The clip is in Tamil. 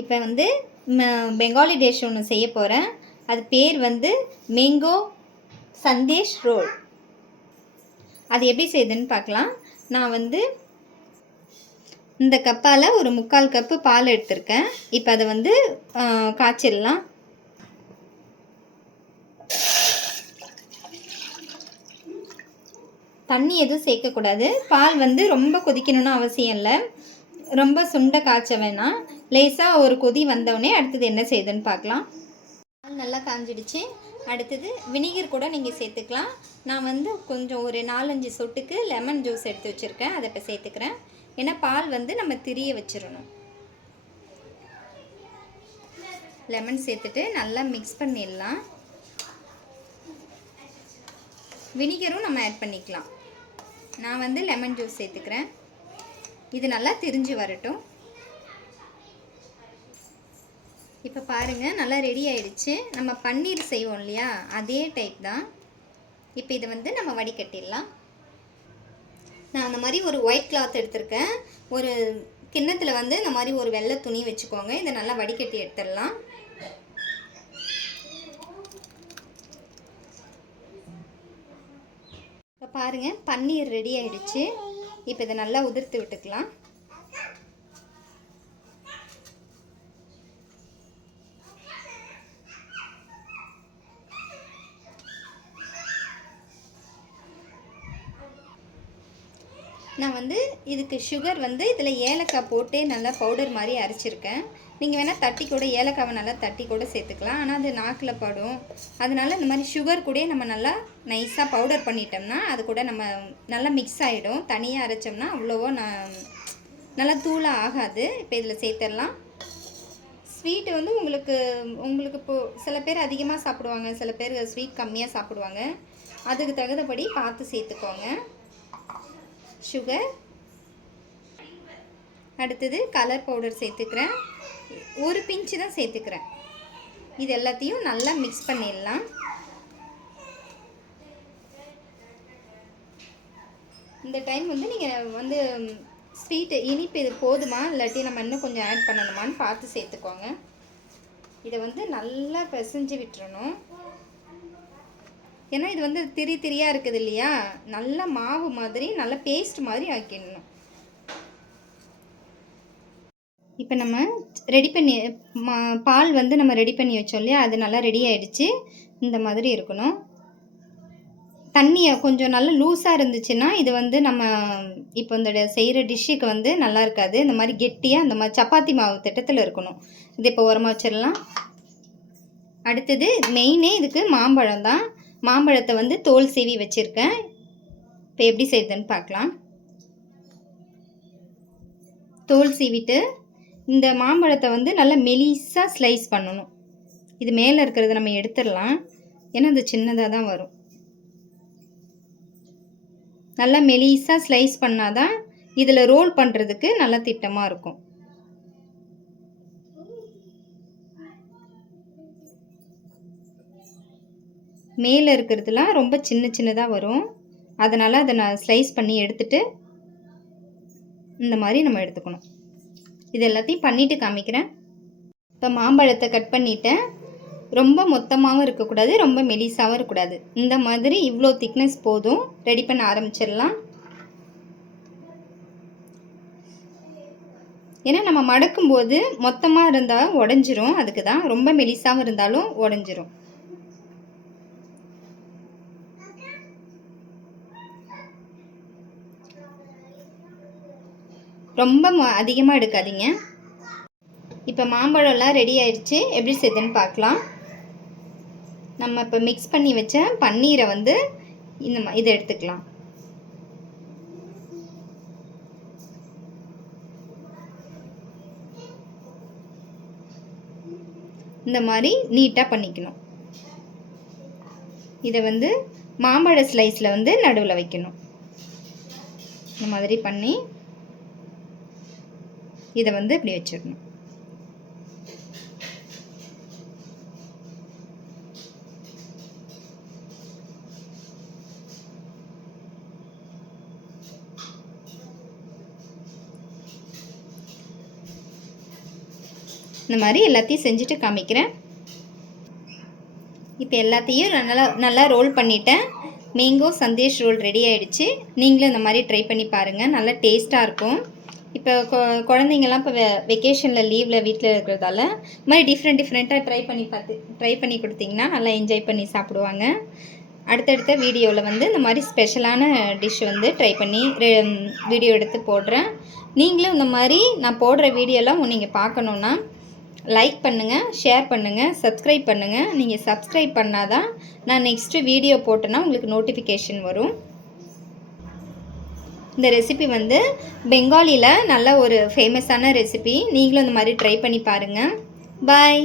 இப்போ வந்து பெங்காலி டிஷ் ஒன்று செய்ய போகிறேன். அது பேர் வந்து மேங்கோ சந்தேஷ் ரோல். அது எப்படி செய்யுதுன்னு பார்க்கலாம். நான் வந்து இந்த கப்பால் ஒரு 3/4 கப்பு பால் எடுத்திருக்கேன். இப்போ அதை வந்து காய்ச்சிடலாம். தண்ணி எதுவும் சேர்க்கக்கூடாது. பால் வந்து ரொம்ப கொதிக்கணும்னு அவசியம் இல்லை, ரொம்ப சுண்ட காய்ச்ச வேணாம். லேசாக ஒரு கொதி வந்தோடனே அடுத்தது என்ன செய்யுதுன்னு பார்க்கலாம். பால் நல்லா காஞ்சிடுச்சு. அடுத்தது வினிகர் கூட நீங்கள் சேர்த்துக்கலாம். நான் வந்து கொஞ்சம் ஒரு 4-5 சொட்டுக்கு லெமன் ஜூஸ் எடுத்து வச்சுருக்கேன், அதை இப்போ சேர்த்துக்கிறேன். ஏன்னா பால் வந்து நம்ம திரிய வச்சிடணும். லெமன் சேர்த்துட்டு நல்லா மிக்ஸ் பண்ணிடலாம். வினிகரும் நம்ம ஆட் பண்ணிக்கலாம். நான் வந்து லெமன் ஜூஸ் சேர்த்துக்கிறேன். இது நல்லா திரிஞ்சு வரட்டும். இப்போ பாருங்கள், நல்லா ரெடி ஆயிடுச்சு. நம்ம பன்னீர் செய்வோம் இல்லையா, அதே டைப் தான். இப்போ இதை வந்து நம்ம வடிகட்டிடலாம். நான் அந்த மாதிரி ஒரு ஒயிட் கிளாத் எடுத்திருக்கேன். ஒரு கிண்ணத்தில் வந்து இந்த மாதிரி ஒரு வெள்ளை துணி வச்சுக்கோங்க. இதை நல்லா வடிகட்டி எடுத்துடலாம். இப்போ பாருங்கள், பன்னீர் ரெடி ஆயிடுச்சு. இப்போ இதை நல்லா உதிர்த்து விட்டுக்கலாம். நான் வந்து இதுக்கு சுகர் வந்து இதில் ஏலக்காய் போட்டு நல்லா பவுடர் மாதிரி அரைச்சிருக்கேன். நீங்கள் வேணால் தட்டி கூட ஏலக்காவை நல்லா தட்டி கூட சேர்த்துக்கலாம். ஆனால் அது நாக்கில் படும். அதனால இந்த மாதிரி சுகர் கூட நம்ம நல்லா நைஸாக பவுடர் பண்ணிட்டோம்னா அது கூட நம்ம நல்லா மிக்ஸ் ஆகிடும். தனியாக அரைச்சோம்னா அவ்வளோவோ நல்லா தூளாக ஆகாது. இப்போ இதில் சேர்த்துடலாம். ஸ்வீட்டு வந்து உங்களுக்கு இப்போது சில பேர் அதிகமாக சாப்பிடுவாங்க, சில பேர் ஸ்வீட் கம்மியாக சாப்பிடுவாங்க. அதுக்கு தகுந்தபடி பார்த்து சேர்த்துக்கோங்க. சுகர், அடுத்தது கலர் பவுடர் சேர்த்துக்கிறேன். ஒரு பிஞ்சு தான் சேர்த்துக்கிறேன். இது எல்லாத்தையும் நல்லா மிக்ஸ் பண்ணிடலாம். இந்த டைம் வந்து நீங்கள் வந்து ஸ்வீட்டு இனிப்பு இது போதுமா இல்லாட்டி நம்ம இன்னும் கொஞ்சம் ஆட் பண்ணணுமான்னு பார்த்து சேர்த்துக்கோங்க. இதை வந்து நல்லா பிசைஞ்சு விட்டுறணும். ஏன்னா இது வந்து திரியாக இருக்குது இல்லையா, நல்ல மாவு மாதிரி நல்ல பேஸ்ட் மாதிரி ஆக்கிடணும். இப்போ நம்ம ரெடி பண்ணி பால் வந்து நம்ம ரெடி பண்ணி வச்சோம் இல்லையா, அது நல்லா ரெடி ஆகிடுச்சு. இந்த மாதிரி இருக்கணும். தண்ணியை கொஞ்சம் நல்லா லூஸாக இருந்துச்சுன்னா இது வந்து நம்ம இப்போ இந்த செய்கிற டிஷ்ஷுக்கு வந்து நல்லா இருக்காது. இந்த மாதிரி கெட்டியாக இந்த மாதிரி சப்பாத்தி மாவு திட்டத்தில் இருக்கணும். இது இப்போ உரமாக வச்சிடலாம். அடுத்தது மெயினே இதுக்கு மாம்பழம் தான். மாம்பழத்தை வந்து தோல் சீவி வச்சுருக்கேன். இப்போ எப்படி செய்யுதுன்னு பார்க்கலாம். தோல் சீவிட்டு இந்த மாம்பழத்தை வந்து நல்லா மெலிசாக ஸ்லைஸ் பண்ணணும். இது மேலே இருக்கிறத நம்ம எடுத்துடலாம், ஏன்னா அது சின்னதாக தான் வரும். நல்லா மெலிசாக ஸ்லைஸ் பண்ணாதான் இதில் ரோல் பண்ணுறதுக்கு நல்லா திட்டமாக இருக்கும். மேலே இருக்கிறதுலாம் ரொம்ப சின்னதாக வரும். அதனால் அதை நான் ஸ்லைஸ் பண்ணி எடுத்துட்டு இந்த மாதிரி நம்ம எடுத்துக்கணும். இது எல்லாத்தையும் பண்ணிவிட்டு காமிக்கிறேன். இப்போ மாம்பழத்தை கட் பண்ணிவிட்டேன். ரொம்ப மொத்தமாகவும் இருக்கக்கூடாது, ரொம்ப மெலிசாகவும் இருக்கக்கூடாது. இந்த மாதிரி இவ்வளோ திக்னஸ் போதும். ரெடி பண்ண ஆரம்பிச்சிடலாம். ஏன்னா நம்ம மடக்கும்போது மொத்தமாக இருந்தால் உடஞ்சிரும். அதுக்கு தான். ரொம்ப மெலிசாகவும் இருந்தாலும் உடஞ்சிரும். ரொம்ப அதிகமாக எடுக்காதீங்க. இப்போ மாம்பழம்லாம் ரெடி ஆயிடுச்சு. எப்படி செய்யுதுன்னு பார்க்கலாம். நம்ம இப்போ மிக்ஸ் பண்ணி வச்ச பன்னீரை வந்து இதை எடுத்துக்கலாம். இந்த மாதிரி நீட்டாக பண்ணிக்கணும். இதை வந்து மாம்பழ ஸ்லைஸில் வந்து நடுவில் வைக்கணும். இந்த மாதிரி பண்ணி இதை வந்து இப்படி வச்சிடணும். இந்த மாதிரி எல்லாத்தையும் செஞ்சுட்டு காமிக்கிறேன். இப்போ எல்லாத்தையும் நல்லா ரோல் பண்ணிட்டேன். மேங்கோ சந்தேஷ் ரோல் ரெடி ஆகிடுச்சு. நீங்களும் இந்த மாதிரி ட்ரை பண்ணி பாருங்கள், நல்லா டேஸ்ட்டாக இருக்கும். இப்போ குழந்தைங்கள்லாம் இப்போ வெக்கேஷனில் லீவில் வீட்டில் இருக்கிறதால இந்த மாதிரி டிஃப்ரெண்ட்டாக ட்ரை பண்ணி கொடுத்தீங்கன்னா நல்லா என்ஜாய் பண்ணி சாப்பிடுவாங்க. அடுத்தடுத்த வீடியோவில் வந்து இந்த மாதிரி ஸ்பெஷலான டிஷ் வந்து ட்ரை பண்ணி வீடியோ எடுத்து போடுறேன். நீங்களும் இந்த மாதிரி நான் போடுற வீடியோலாம் நீங்கள் பார்க்கணுன்னா லைக் பண்ணுங்கள், ஷேர் பண்ணுங்கள், சப்ஸ்கிரைப் பண்ணுங்கள். நீங்கள் சப்ஸ்கிரைப் பண்ணால் தான் நான் நெக்ஸ்ட்டு வீடியோ போட்டேன்னா உங்களுக்கு நோட்டிஃபிகேஷன் வரும். இந்த ரெசிபி வந்து பெங்காலியில் நல்ல ஒரு ஃபேமஸான ரெசிபி. நீங்களும் இந்த மாதிரி ட்ரை பண்ணி பாருங்கள். பாய்.